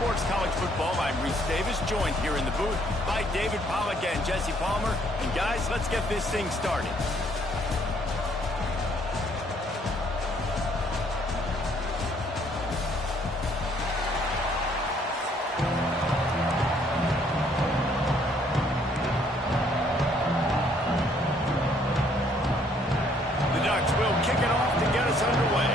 Sports College Football. I'm Reese Davis, joined here in the booth by David Pollack and Jesse Palmer. And guys, let's get this thing started. The Ducks will kick it off to get us underway.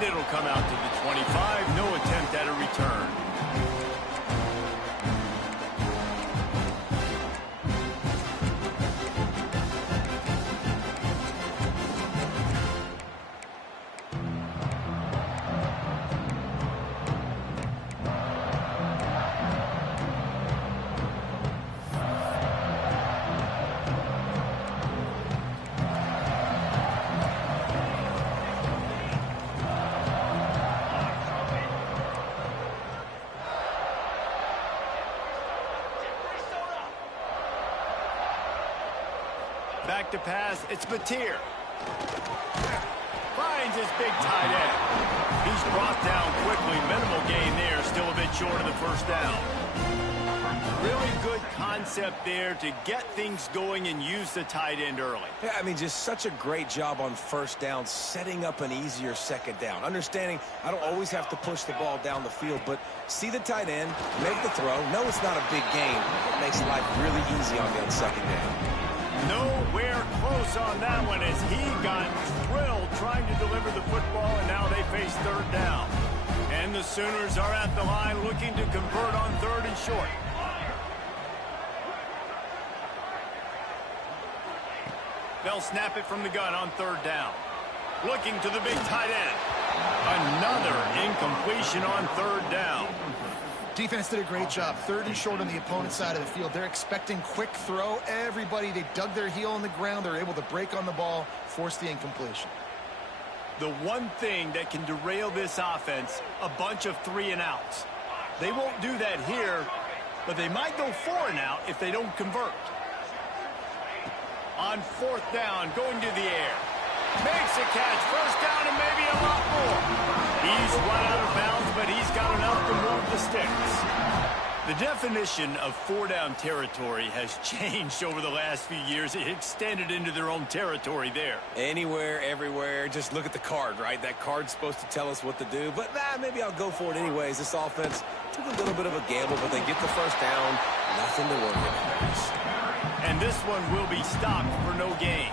It'll come out to the 25. No attempt at a return. Back to pass, it's Mateer. Finds his big tight end. He's brought down quickly. Minimal gain there, still a bit short of the first down. Really good concept there to get things going and use the tight end early. Yeah, I mean, just such a great job on first down, setting up an easier second down. Understanding I don't always have to push the ball down the field, but see the tight end, make the throw. No, it's not a big gain. It makes life really easy on me on second down. Nowhere close on that one as he got drilled trying to deliver the football, and now they face third down. And the Sooners are at the line looking to convert on third and short. They'll snap it from the gun on third down. Looking to the big tight end. Another incompletion on third down. Defense did a great job. Third and short on the opponent's side of the field. They're expecting quick throw. Everybody, they dug their heel on the ground. They're able to break on the ball, force the incompletion. The one thing that can derail this offense, a bunch of 3 and outs. They won't do that here, but they might go 4 and out if they don't convert. On fourth down, going to the air. Makes a catch. First down and maybe a lot more. He's run out of bounds, but he's got enough to move the sticks. The definition of 4-down territory has changed over the last few years. It extended into their own territory there. Anywhere, everywhere, just look at the card, right? That card's supposed to tell us what to do, but maybe I'll go for it anyways. This offense took a little bit of a gamble, but they get the first down. Nothing to worry about. And this one will be stopped for no gain.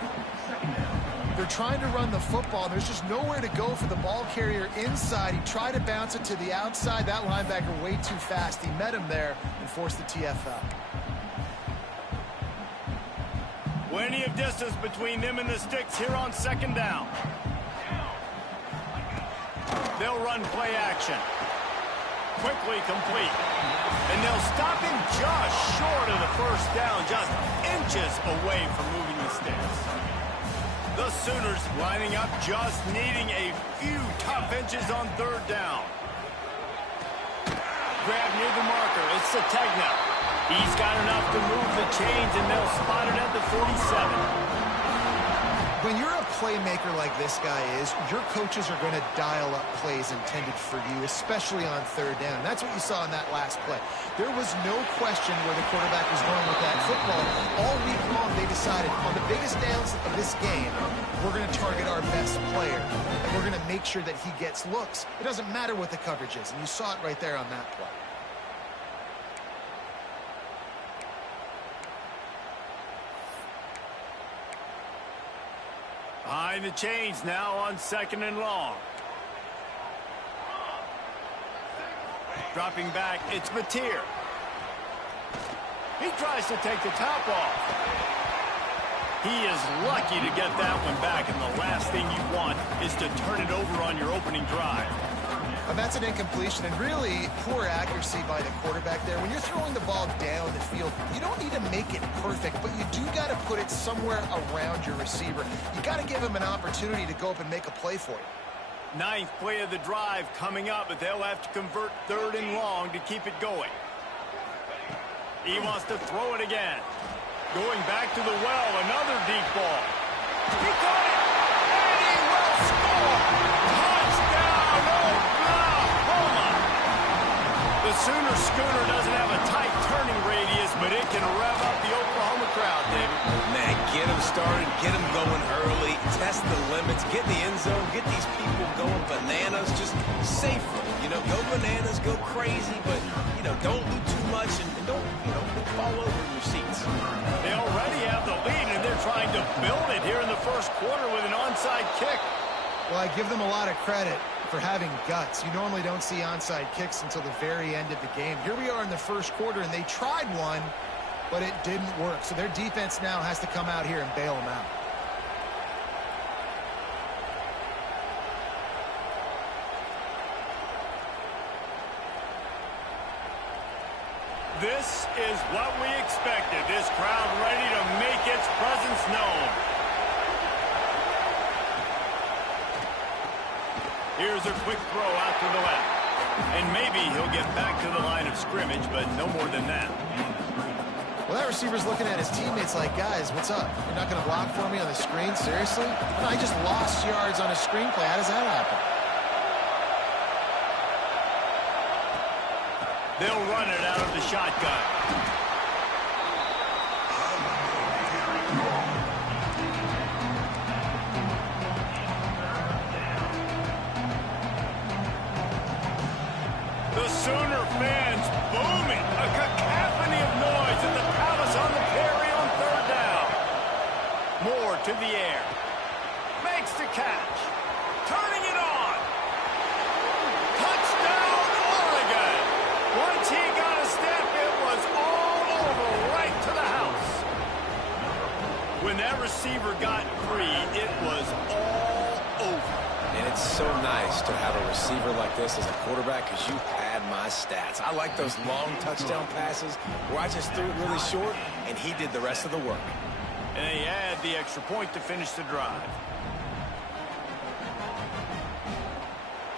They're trying to run the football. There's just nowhere to go for the ball carrier inside. He tried to bounce it to the outside. That linebacker way too fast. He met him there and forced the TFL. Plenty of distance between them and the sticks here on second down. They'll run play action. Quickly complete. And they'll stop him just short of the first down, just inches away from moving the sticks. The Sooners lining up, just needing a few tough inches on third down. Grab near the marker. It's Sategna. He's got enough to move the chains, and they'll spot it at the 47. When you're a playmaker like this guy is, your coaches are going to dial up plays intended for you, especially on third down. That's what you saw in that last play. There was no question where the quarterback was going with that football. All week long, they decided on the biggest downs of this game, we're going to target our best player, and we're going to make sure that he gets looks. It doesn't matter what the coverage is, and you saw it right there on that play. Behind the chains now on second and long. Dropping back, it's Mateer. He tries to take the top off. He is lucky to get that one back, and the last thing you want is to turn it over on your opening drive. And that's an incompletion, and really poor accuracy by the quarterback there. When you're throwing the ball down the field, you don't need to make it perfect, but you do got to put it somewhere around your receiver. You got to give him an opportunity to go up and make a play for you. Ninth play of the drive coming up, but they'll have to convert third and long to keep it going. He wants to throw it again. Going back to the well, another deep ball. He caught it, and he will score. Touchdown, Oklahoma. The Sooner Schooner doesn't have a tight turning radius, but it can rev up the Oklahoma crowd, David. Man, get them started, get them going early, test the limits, get in the end zone, get these people going bananas, just safely. You know, go bananas, go crazy, but, you know, don't do too much and don't, you know, fall over in your seats. They already have the lead, and they're trying to build it here in the first quarter with an onside kick. Well, I give them a lot of credit for having guts. You normally don't see onside kicks until the very end of the game. Here we are in the first quarter, and they tried one, but it didn't work. So their defense now has to come out here and bail them out. This is what we expected. This crowd ready to make its presence known. Here's a quick throw out to the left. And maybe he'll get back to the line of scrimmage, but no more than that. Well, that receiver's looking at his teammates like, guys, what's up? You're not going to block for me on the screen? Seriously? No, I just lost yards on a screenplay. How does that happen? They'll run it out of the shotgun. The Sooner fans booming. A cacophony of noise at the Palace on the Prairie on third down. Moore to the air. Makes the catch. Turning it on. Touchdown, Oregon. Once he got a step, it was all over right to the house. When that receiver got free, it was all over. And it's so nice to have a receiver like this as a quarterback because you pad my stats. I like those long touchdown passes where I just threw it really short and he did the rest of the work. And they add the extra point to finish the drive.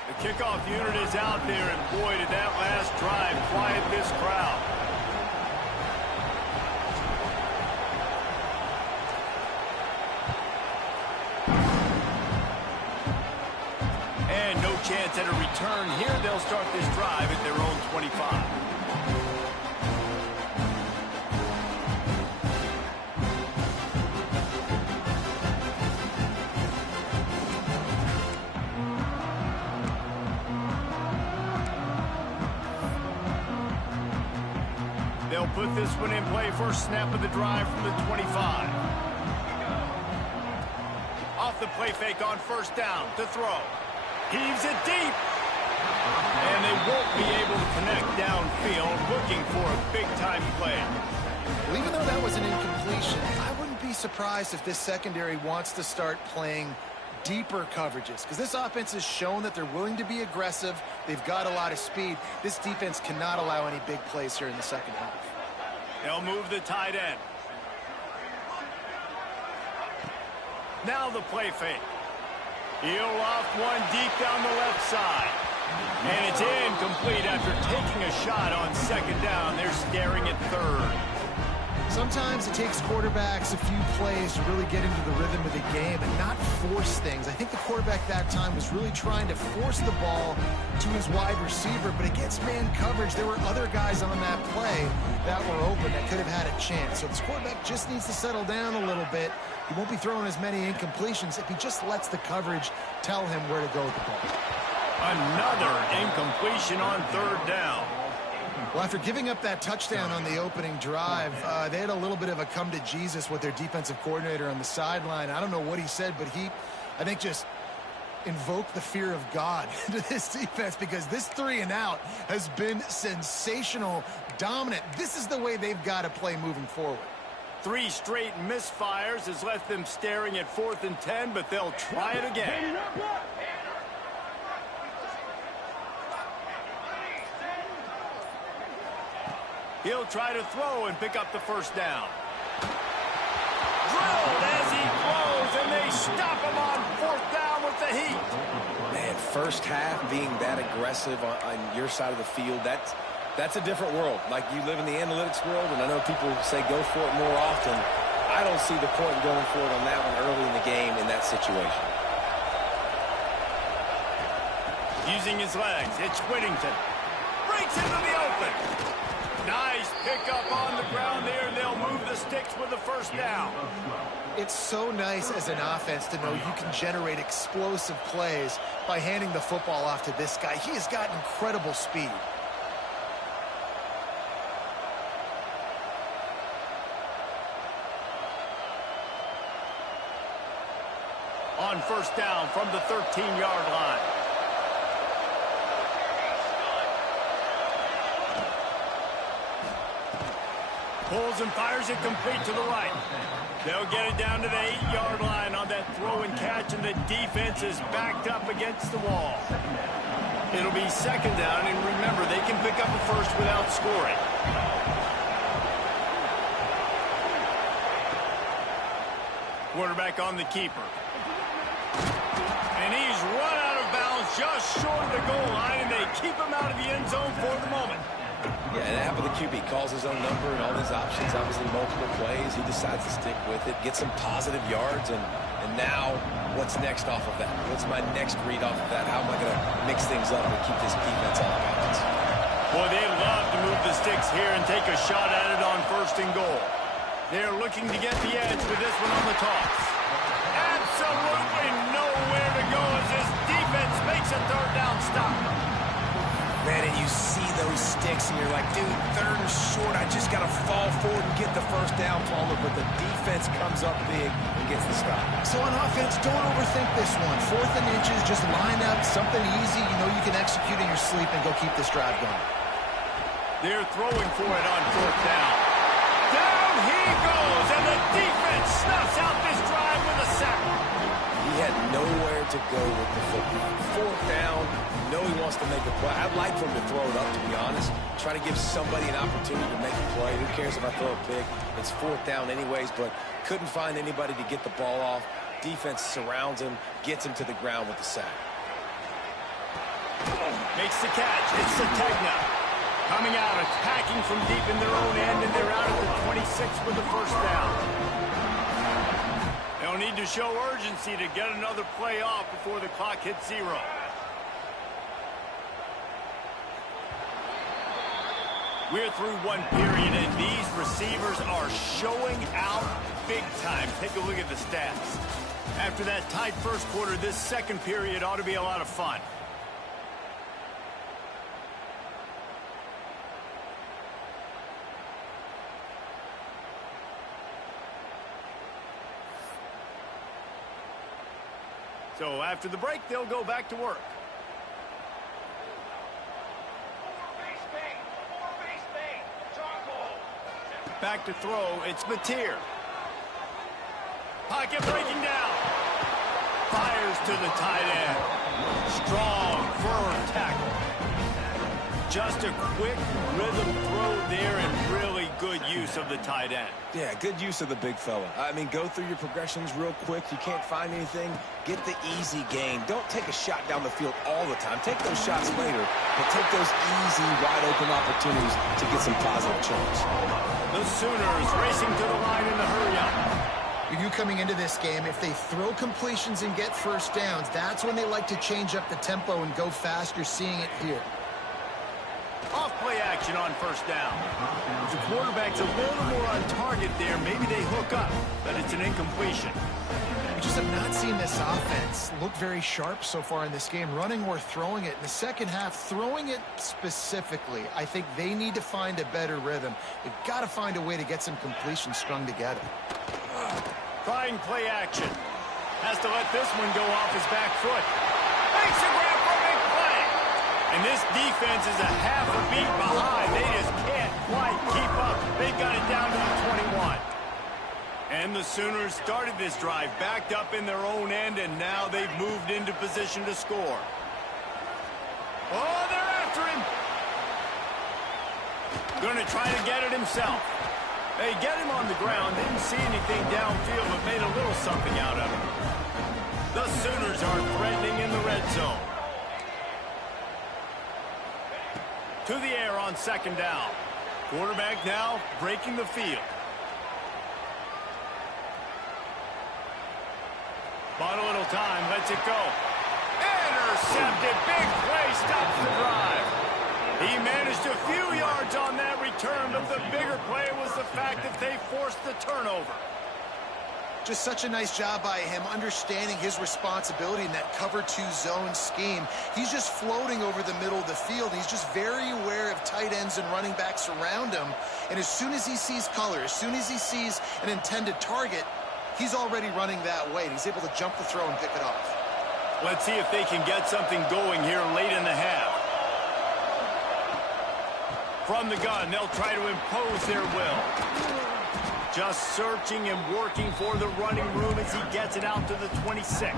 The kickoff unit is out there, and boy, did that last drive quiet this crowd. And no chance at a return here. They'll start this drive at their own 25. They'll put this one in play. First snap of the drive from the 25. Off the play fake on first down to throw. Heaves it deep. And they won't be able to connect downfield, looking for a big-time play. Well, even though that was an incompletion, I wouldn't be surprised if this secondary wants to start playing deeper coverages, because this offense has shown that they're willing to be aggressive. They've got a lot of speed. This defense cannot allow any big plays here in the second half. They'll move the tight end. Now the play fake. He'll off one deep down the left side. And it's incomplete after taking a shot on second down. They're staring at third. Sometimes it takes quarterbacks a few plays to really get into the rhythm of the game and not force things. I think the quarterback that time was really trying to force the ball to his wide receiver, but against man coverage, there were other guys on that play that were open that could have had a chance. So this quarterback just needs to settle down a little bit. He won't be throwing as many incompletions if he just lets the coverage tell him where to go with the ball. Another incompletion on third down. Well, after giving up that touchdown on the opening drive, they had a little bit of a come to Jesus with their defensive coordinator on the sideline. I don't know what he said, but he, I think, just invoked the fear of God into this defense, because this 3-and-out has been sensational, dominant. This is the way they've got to play moving forward. 3 straight misfires has left them staring at 4th and 10, but they'll try it again. He'll try to throw and pick up the first down. Drilled as he throws, and they stop him on 4th down with the heat. Man, first half being that aggressive on your side of the field, that's a different world. Like, you live in the analytics world, and I know people say go for it more often. I I don't see the point in going for it on that one early in the game in that situation. Using his legs, it's Whittington. Breaks into the open. Nice pickup on the ground there. They'll move the sticks with the first down. It's so nice as an offense to know you can generate explosive plays by handing the football off to this guy. He has got incredible speed. On first down from the 13-yard line. Pulls and fires it complete to the right. They'll get it down to the 8-yard line on that throw and catch, and the defense is backed up against the wall. It'll be second down, and remember, they can pick up a first without scoring. Quarterback on the keeper. And he's run out of bounds just short of the goal line, and they keep him out of the end zone for the moment. Yeah, and after the QB calls his own number and all these options, obviously multiple plays, he decides to stick with it, get some positive yards, and now what's next off of that? What's my next read off of that? How am I going to mix things up and keep this defense off balance? Boy, they love to move the sticks here and take a shot at it on first and goal. They're looking to get the edge with this one on the toss. Absolutely nowhere to go as this defense makes a third down stop. Man, and you see those sticks, and you're like, dude, third and short. I just got to fall forward and get the first down, Palmer. But the defense comes up big and gets the stop. So on offense, don't overthink this one. 4th and inches, just line up, something easy. You know you can execute in your sleep and go keep this drive going. They're throwing for it on 4th down. Down he goes, and the defense snuffs out this drive with a sack. He had nowhere to go with the football. 4th down. You know he wants to make a play. I'd like for him to throw it up, to be honest. Try to give somebody an opportunity to make a play. Who cares if I throw a pick? It's 4th down anyways, but couldn't find anybody to get the ball off. Defense surrounds him, gets him to the ground with the sack. Makes the catch. It's Sategna. Coming out, attacking from deep in their own end, and they're out at the 26 with the first down. They'll need to show urgency to get another play off before the clock hits 0. We're through one period, and these receivers are showing out big time. Take a look at the stats. After that tight first quarter, this second period ought to be a lot of fun. So after the break, they'll go back to work. Back to throw, it's Mateer. Pocket breaking down. Fires to the tight end. Strong, firm tackle. Just a quick rhythm throw there and really good use of the tight end. Yeah, good use of the big fella. I mean, go through your progressions real quick. You can't find anything. Get the easy gain. Don't take a shot down the field all the time. Take those shots later, but take those easy, wide-open opportunities to get some positive chance. The Sooners racing to the line in the hurry-up. You coming into this game, if they throw completions and get first downs, that's when they like to change up the tempo and go fast. You're seeing it here. Off play action on first down. If the quarterback's a little more on target there, maybe they hook up, but it's an incompletion. We just have not seen this offense look very sharp so far in this game, running or throwing it. In the second half, throwing it specifically, I think they need to find a better rhythm. They've got to find a way to get some completions strung together. Trying play action. Has to let this one go off his back foot. Makes a grab for a big play. And this defense is a half a beat behind. They just can't quite keep up. They've got it down to the 21. And the Sooners started this drive backed up in their own end, and now they've moved into position to score. Oh, they're after him. Going to try to get it himself. They get him on the ground. Didn't see anything downfield, but made a little something out of it. The Sooners are threatening in the red zone. To the air on second down. Quarterback now breaking the field. Bought a little time, lets it go. Intercepted, big play, stops the drive. He managed a few yards on that return, but the bigger play was the fact that they forced the turnover. Just such a nice job by him understanding his responsibility in that cover 2 zone scheme. He's just floating over the middle of the field. He's just very aware of tight ends and running backs around him. And as soon as he sees color, as soon as he sees an intended target, he's already running that way. And he's able to jump the throw and pick it off. Let's see if they can get something going here late in the half. From the gun, they'll try to impose their will. Just searching and working for the running room as he gets it out to the 26.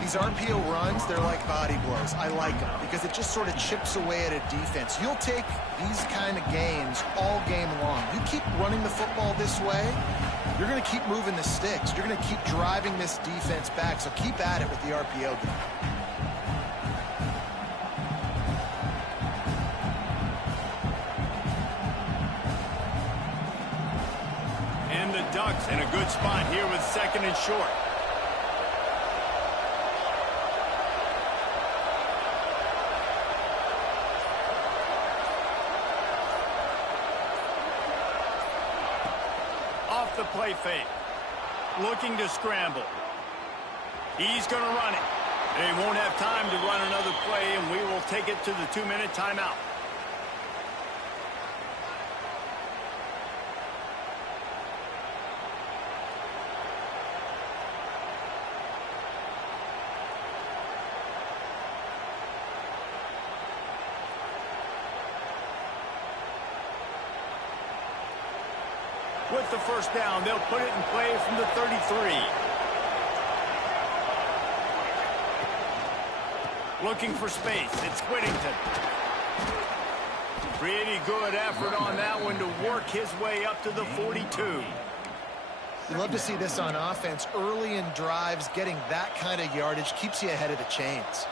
These RPO runs, they're like body blows. I like them because it just sort of chips away at a defense. You'll take these kind of gains all game long. You keep running the football this way, you're going to keep moving the sticks. You're going to keep driving this defense back, so keep at it with the RPO game. And the Ducks in a good spot here with 2nd and short. Off the play fake. Looking to scramble. He's going to run it. They won't have time to run another play, and we will take it to the 2-minute timeout. With the first down, they'll put it in play from the 33. Looking for space. It's Whittington. Pretty good effort on that one to work his way up to the 42. You love to see this on offense. Early in drives, getting that kind of yardage keeps you ahead of the chains.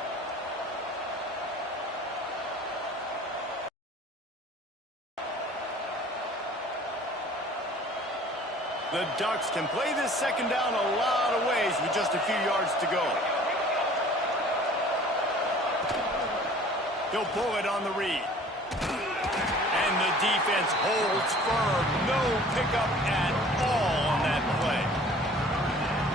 The Ducks can play this 2nd down a lot of ways with just a few yards to go. He'll pull it on the read. And the defense holds firm. No pickup at all on that play.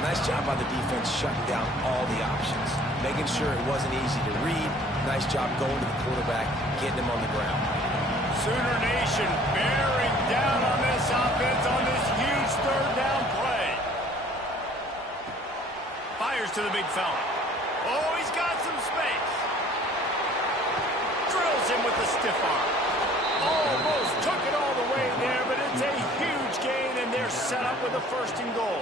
Nice job by the defense shutting down all the options, making sure it wasn't easy to read. Nice job going to the quarterback, getting him on the ground. Sooner Nation bearing down on this offense on this huge 3rd down play. Fires to the big fella. Oh, he's got some space. Drills him with the stiff arm. Almost took it all the way there, but it's a huge gain, and they're set up with a 1st and goal.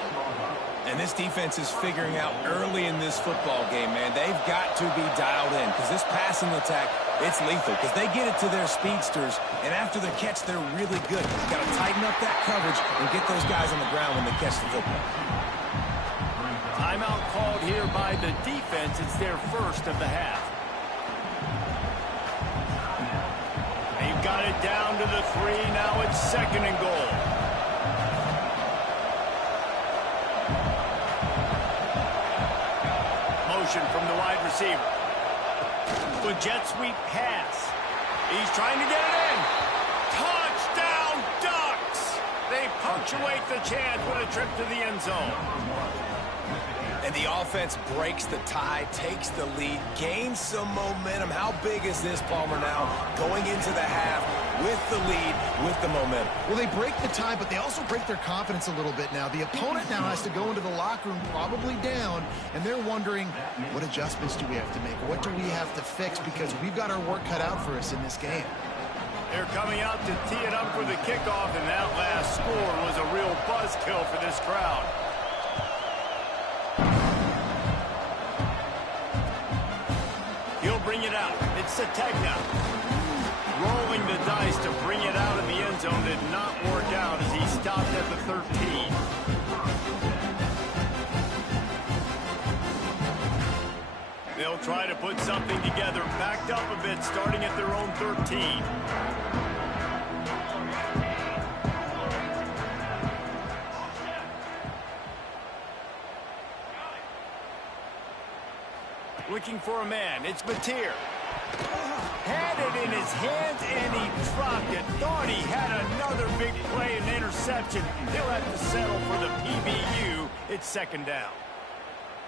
And this defense is figuring out early in this football game, man, they've got to be dialed in because this passing attack, it's lethal because they get it to their speedsters, and after the catch, they're really good. You've got to tighten up that coverage and get those guys on the ground when they catch the football. Timeout called here by the defense. It's their 1st of the half. They've got it down to the 3. Now it's 2nd and goal. From the wide receiver. With jet sweep pass. He's trying to get it in. Touchdown, Ducks! They punctuate the chance with a trip to the end zone. And the offense breaks the tie, takes the lead, gains some momentum. How big is this, Palmer, now? Going into the half with the lead, with the momentum. Well, they break the tie, but they also break their confidence a little bit now. The opponent now has to go into the locker room probably down, and they're wondering, what adjustments do we have to make? What do we have to fix? Because we've got our work cut out for us in this game. They're coming out to tee it up for the kickoff, and that last score was a real buzzkill for this crowd. He'll bring it out. It's Sategna. Rolling the dice to bring it out of the end zone did not work out as he stopped at the 13. They'll try to put something together, backed up a bit, starting at their own 13. looking for a man. It's Mateer. Had it in his hands, and he dropped it. Thought he had another big play and interception. He'll have to settle for the PBU. It's second down.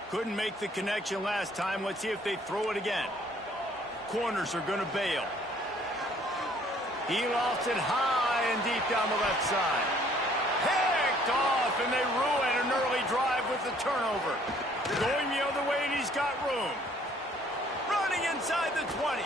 Couldn't make the connection last time. Let's see if they throw it again. Corners are going to bail. He lost it high and deep down the left side. Picked off, and they ruin an early drive with the turnover. Going the other way, and he's got room. Running inside the 20.